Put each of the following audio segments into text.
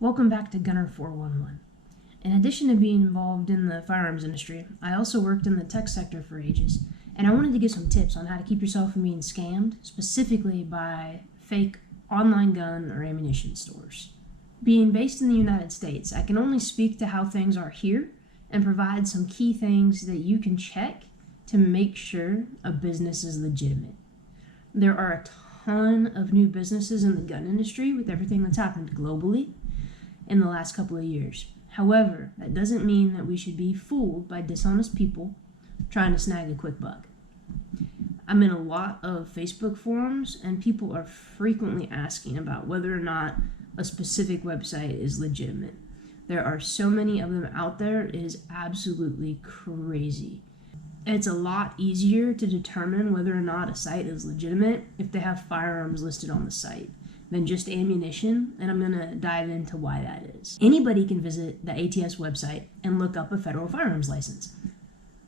Welcome back to Gunner 411. In addition to being involved in the firearms industry, I also worked in the tech sector for ages, and I wanted to give some tips on how to keep yourself from being scammed, specifically by fake online gun or ammunition stores. Being based in the United States, I can only speak to how things are here and provide some key things that you can check to make sure a business is legitimate. There are a ton of new businesses in the gun industry with everything that's happened globally in the last couple of years. However, that doesn't mean that we should be fooled by dishonest people trying to snag a quick buck. I'm in a lot of Facebook forums, and people are frequently asking about whether or not a specific website is legitimate. There are so many of them out there, it is absolutely crazy. It's a lot easier to determine whether or not a site is legitimate if they have firearms listed on the site than just ammunition, and I'm going to dive into why that is. Anybody can visit the ATS website and look up a federal firearms license.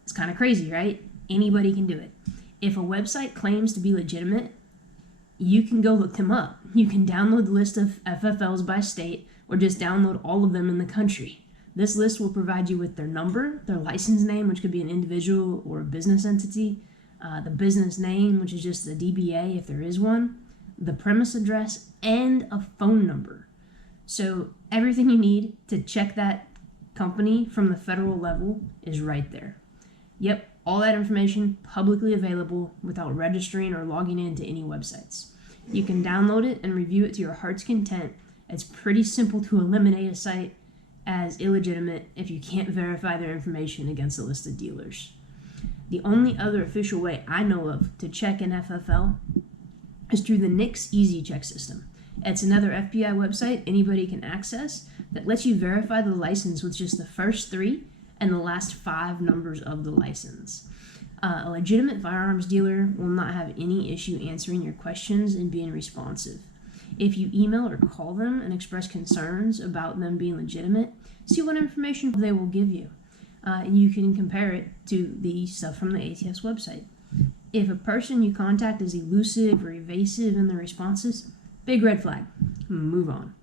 It's kind of crazy, right? Anybody can do it. If a website claims to be legitimate, you can go look them up. You can download the list of FFLs by state or just download all of them in the country. This list will provide you with their number, their license name, which could be an individual or a business entity, the business name, which is just the DBA if there is one, the premise address, and a phone number. So everything you need to check that company from the federal level is right there. Yep, all that information publicly available without registering or logging into any websites. You can download it and review it to your heart's content. It's pretty simple to eliminate a site as illegitimate if you can't verify their information against a list of dealers. The only other official way I know of to check an FFL is through the NYX Easy Check system. It's another FBI website anybody can access that lets you verify the license with just the first 3 and the last 5 numbers of the license. A legitimate firearms dealer will not have any issue answering your questions and being responsive. If you email or call them and express concerns about them being legitimate, see what information they will give you. And you can compare it to the stuff from the ATS website. If a person you contact is elusive or evasive in their responses, big red flag. Move on.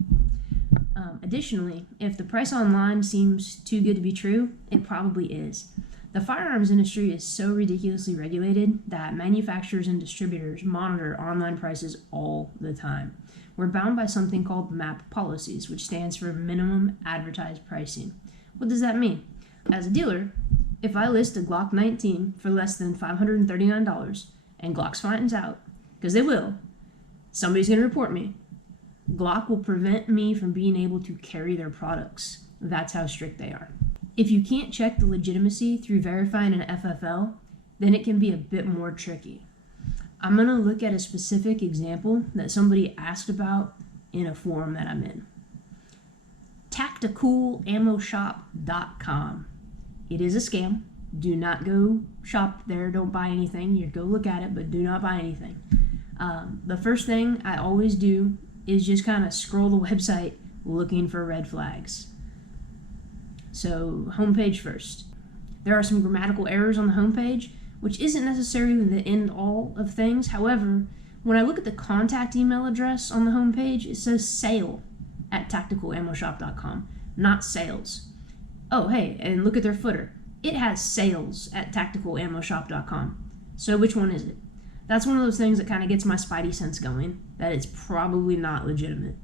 Additionally, if the price online seems too good to be true, it probably is. The firearms industry is so ridiculously regulated that manufacturers and distributors monitor online prices all the time. We're bound by something called MAP policies, which stands for minimum advertised pricing. What does that mean? As a dealer, if I list a Glock 19 for less than $539 and Glock finds out, because they will, somebody's going to report me, Glock will prevent me from being able to carry their products. That's how strict they are. If you can't check the legitimacy through verifying an FFL, then it can be a bit more tricky. I'm going to look at a specific example that somebody asked about in a forum that I'm in. tacticalammoshop.com. It is a scam. Do not go shop there. Don't buy anything. You go look at it, but do not buy anything. The first thing I always do is just kind of scroll the website looking for red flags. So, homepage first. There are some grammatical errors on the homepage, which isn't necessarily the end all of things. However, when I look at the contact email address on the homepage, it says sale@tacticalammoshop.com, not sales. Oh, hey, and look at their footer. It has sales@tacticalammoshop.com. So which one is it? That's one of those things that kind of gets my spidey sense going, that it's probably not legitimate.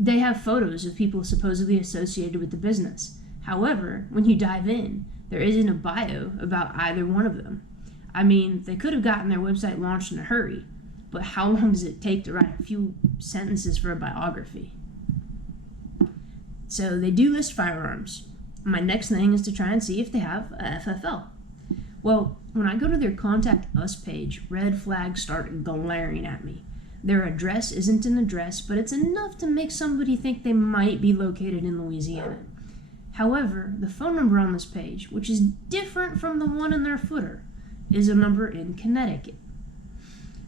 They have photos of people supposedly associated with the business. However, when you dive in, there isn't a bio about either one of them. I mean, they could have gotten their website launched in a hurry, but how long does it take to write a few sentences for a biography? So they do list firearms. My next thing is to try and see if they have a FFL. Well, when I go to their Contact Us page, red flags start glaring at me. Their address isn't an address, but it's enough to make somebody think they might be located in Louisiana. However, the phone number on this page, which is different from the one in their footer, is a number in Connecticut.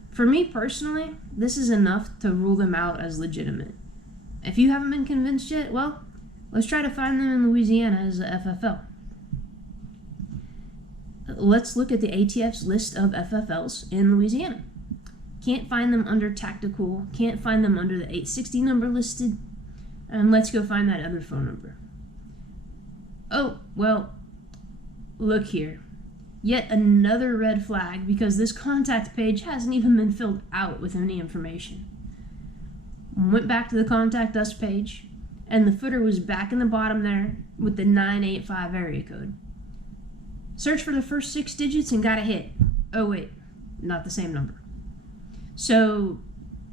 For me personally, this is enough to rule them out as legitimate. If you haven't been convinced yet, well, let's try to find them in Louisiana as a FFL. Let's look at the ATF's list of FFLs in Louisiana. Can't find them under tactical, can't find them under the 860 number listed. And let's go find that other phone number. Oh, well, look here. Yet another red flag, because this contact page hasn't even been filled out with any information. Went back to the Contact Us page, and the footer was back in the bottom there with the 985 area code. Searched for the first 6 digits and got a hit. Oh wait, not the same number. So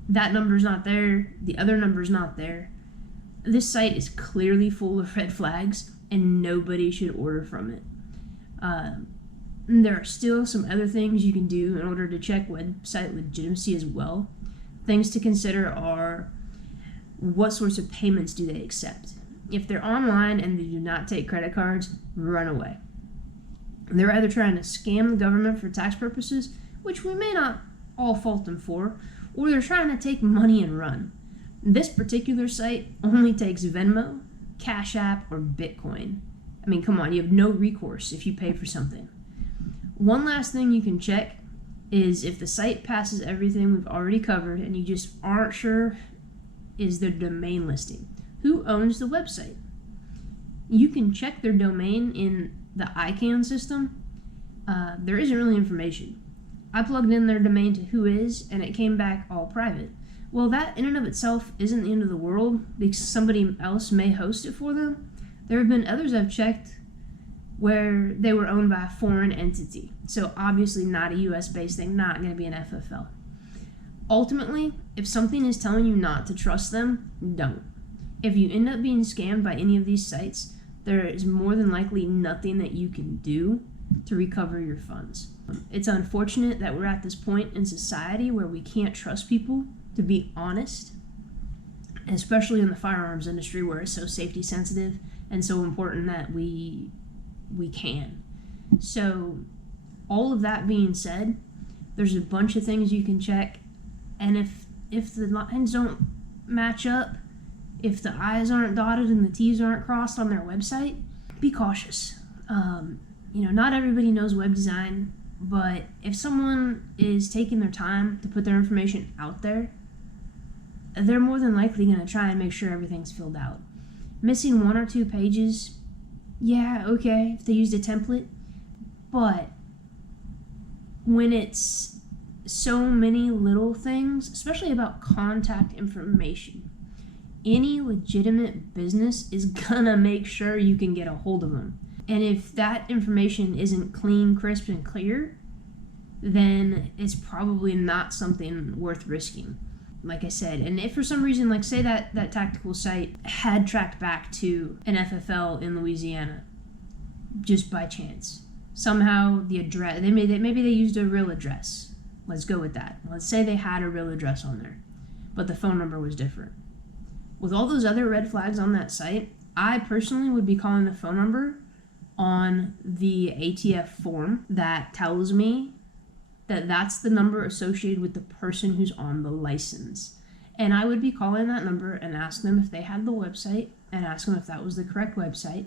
that number's not there, the other number's not there. This site is clearly full of red flags, and nobody should order from it. There are still some other things you can do in order to check website legitimacy as well. Things to consider are, what sorts of payments do they accept? If they're online and they do not take credit cards, run away. They're either trying to scam the government for tax purposes, which we may not all fault them for, or they're trying to take money and run. This particular site only takes Venmo, Cash App, or Bitcoin. I mean, come on, you have no recourse if you pay for something. One last thing you can check is if the site passes everything we've already covered and you just aren't sure, is their domain listing. Who owns the website? You can check their domain in the ICANN system. There isn't really information. I plugged in their domain to whois and it came back all private. Well, that in and of itself isn't the end of the world because somebody else may host it for them. There have been others I've checked where they were owned by a foreign entity. So obviously not a US-based thing, not going to be an FFL. Ultimately, if something is telling you not to trust them, don't. If you end up being scammed by any of these sites, there is more than likely nothing that you can do to recover your funds. It's unfortunate that we're at this point in society where we can't trust people to be honest, especially in the firearms industry where it's so safety sensitive and so important that we can. So all of that being said, there's a bunch of things you can check, and if the lines don't match up, if the I's aren't dotted and the T's aren't crossed on their website, be cautious. Not everybody knows web design, but if someone is taking their time to put their information out there, they're more than likely going to try and make sure everything's filled out. Missing 1 or 2 pages, yeah, okay, if they used a template, but when it's so many little things, especially about contact information, any legitimate business is gonna make sure you can get a hold of them. And if that information isn't clean, crisp, and clear, then it's probably not something worth risking. Like I said, and if for some reason, like say that tactical site had tracked back to an FFL in Louisiana, just by chance, somehow the address, maybe they used a real address. Let's go with that. Let's say they had a real address on there, but the phone number was different. With all those other red flags on that site, I personally would be calling the phone number on the ATF form that tells me that that's the number associated with the person who's on the license. And I would be calling that number and ask them if they had the website and ask them if that was the correct website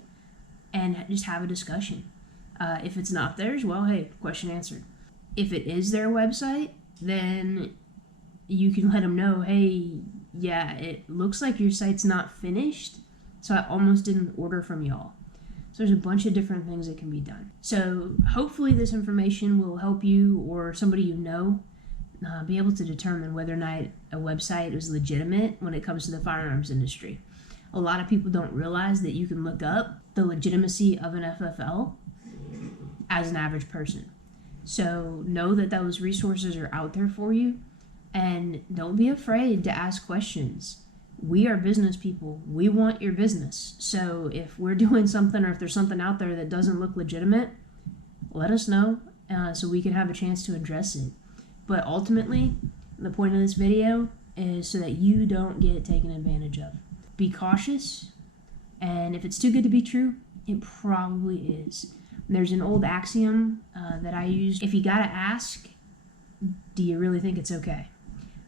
and just have a discussion. If it's not theirs, well, hey, question answered. If it is their website, then you can let them know, hey, yeah, it looks like your site's not finished, so I almost didn't order from y'all. So there's a bunch of different things that can be done. So hopefully this information will help you or somebody you know be able to determine whether or not a website is legitimate when it comes to the firearms industry. A lot of people don't realize that you can look up the legitimacy of an FFL as an average person. So know that those resources are out there for you, and don't be afraid to ask questions. We are business people. We want your business. So if we're doing something or if there's something out there that doesn't look legitimate, let us know so we can have a chance to address it. But ultimately, the point of this video is so that you don't get taken advantage of. Be cautious, and if it's too good to be true, it probably is. There's an old axiom that I used. If you gotta ask, do you really think it's okay?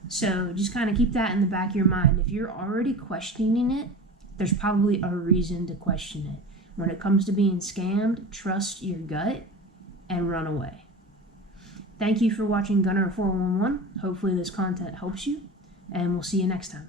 So just kind of keep that in the back of your mind. If you're already questioning it, there's probably a reason to question it. When it comes to being scammed, trust your gut and run away. Thank you for watching Gunner 411. Hopefully this content helps you, and we'll see you next time.